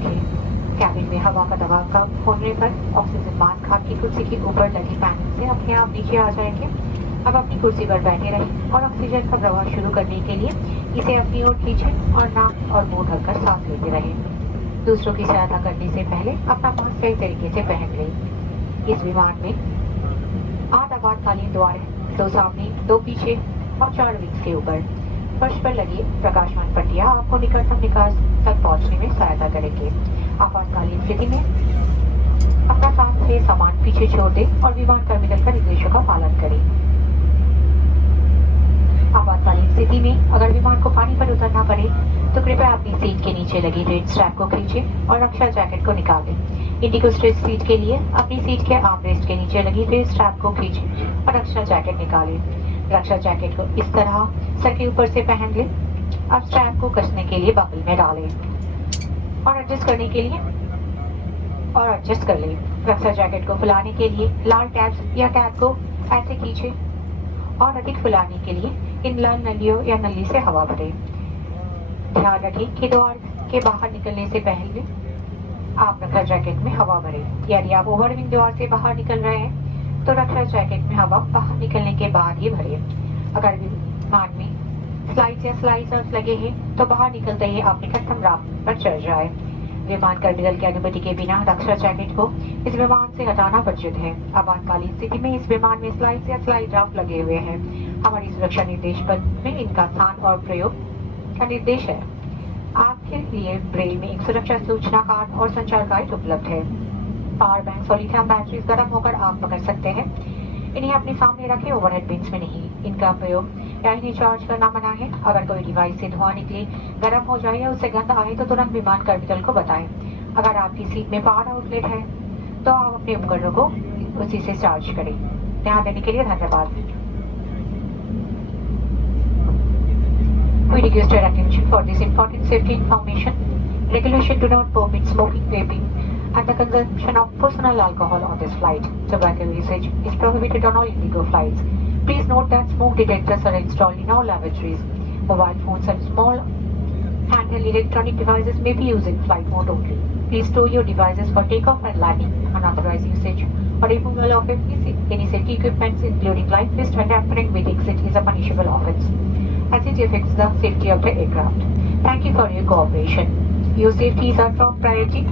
रखें। कैबिन में हवा का दबाव कम होने पर ऑक्सीजन मास्क आपकी कुर्सी के ऊपर लगे पैनल से अपने आप नीचे आ जाएंगे। अब अपनी कुर्सी पर बैठे रहें और ऑक्सीजन का प्रवाह शुरू करने के लिए इसे अपनी ओर खींचें और नाक और मुंह ढककर सांस लेते रहें। दूसरों की सहायता करने से पहले अपना मास्क सही तरीके से पहन लें। इस विमान में 8 आपातकालीन द्वार हैं, 2 सामने, 2 पीछे और 4 विंग्स के ऊपर। फर्श पर लगी प्रकाशमान पट्टियां आपको निकटतम निकास तक पहुंचने में सहायता करेंगे। आपातकालीन स्थिति में अपना साथ से सामान पीछे छोड़ दें और विमान टर्मिनल का निर्देशों का पालन करें। आपातकालीन स्थिति में अगर विमान को पानी पर उतरना पड़े तो कृपया अपनी सीट के नीचे लगी रेड स्ट्रैप को खींचें और रक्षा जैकेट को निकाल दें। इंडिगो स्ट्रेच सीट के लिए अपनी सीट के आर्मरेस्ट के नीचे लगी रेड स्ट्रैप को खींचें और रक्षा जैकेट निकालें। रक्षा जैकेट को इस तरह सर के ऊपर से पहन लें। अब स्ट्रैप को कसने के लिए बबल में डालें और एडजस्ट कर लें। रक्षा जैकेट को फुलाने के लिए लाल टैब्स या टैब को ऐसे खींचें और अधिक फुलाने के लिए इन लाल नलियों या नली से हवा भरें। ध्यान रखें कि द्वार के बाहर निकलने से पहले आप रक्षा जैकेट में हवा भरें। यदि आप ओवरविंग द्वार से बाहर निकल रहे हैं तो रक्षा जैकेट में हवा बाहर निकलने के बाद ही भरें। अगर विमान में स्लाइडर्स लगे हैं तो बाहर निकलते ही आप निकटतम राफ्ट पर चढ़ जाए। विमान टर्मिनल की अनुमति के बिना रक्षा जैकेट को इस विमान से हटाना वर्जित है। आपातकालीन स्थिति में इस विमान में स्लाइड राफ्ट लगे हुए हैं। हमारी सुरक्षा निर्देश पत्र में इनका स्थान और प्रयोग का निर्देश है। आपके लिए ब्रेल में एक सुरक्षा सूचना कार्ड और संचार गाइड उपलब्ध है। पावर बैंक और लिथियम बैटरीज गर्म होकर आग पकड़ सकते हैं। इन्हें अपने सामने रखें, ओवरहेड बिन्स में नहीं। इनका प्रयोग या इन्हें चार्ज करना मना है। अगर कोई डिवाइस से धुआं निकले, गर्म हो जाए या उससे गंध आए तो तुरंत विमान टर्मिनल को बताएं। अगर आपकी सीट में पावर आउटलेट है तो आप अपने उपकरणों को उसी से चार्ज करें। ध्यान देने के लिए धन्यवाद। We request your attention for this important safety information. Regulation do not permit smoking, vaping, and the consumption of personal alcohol on this flight. Tobacco usage is prohibited on all Indigo flights. Please note that smoke detectors are installed in all lavatories. Mobile phones and small handheld electronic devices may be used in flight mode only. Please store your devices for takeoff and landing. Unauthorized usage or removal of any safety equipment, including life vest and tampering with exit, is a punishable offense, as it affects the safety of the aircraft. Thank you for your cooperation. Your safety is our top priority.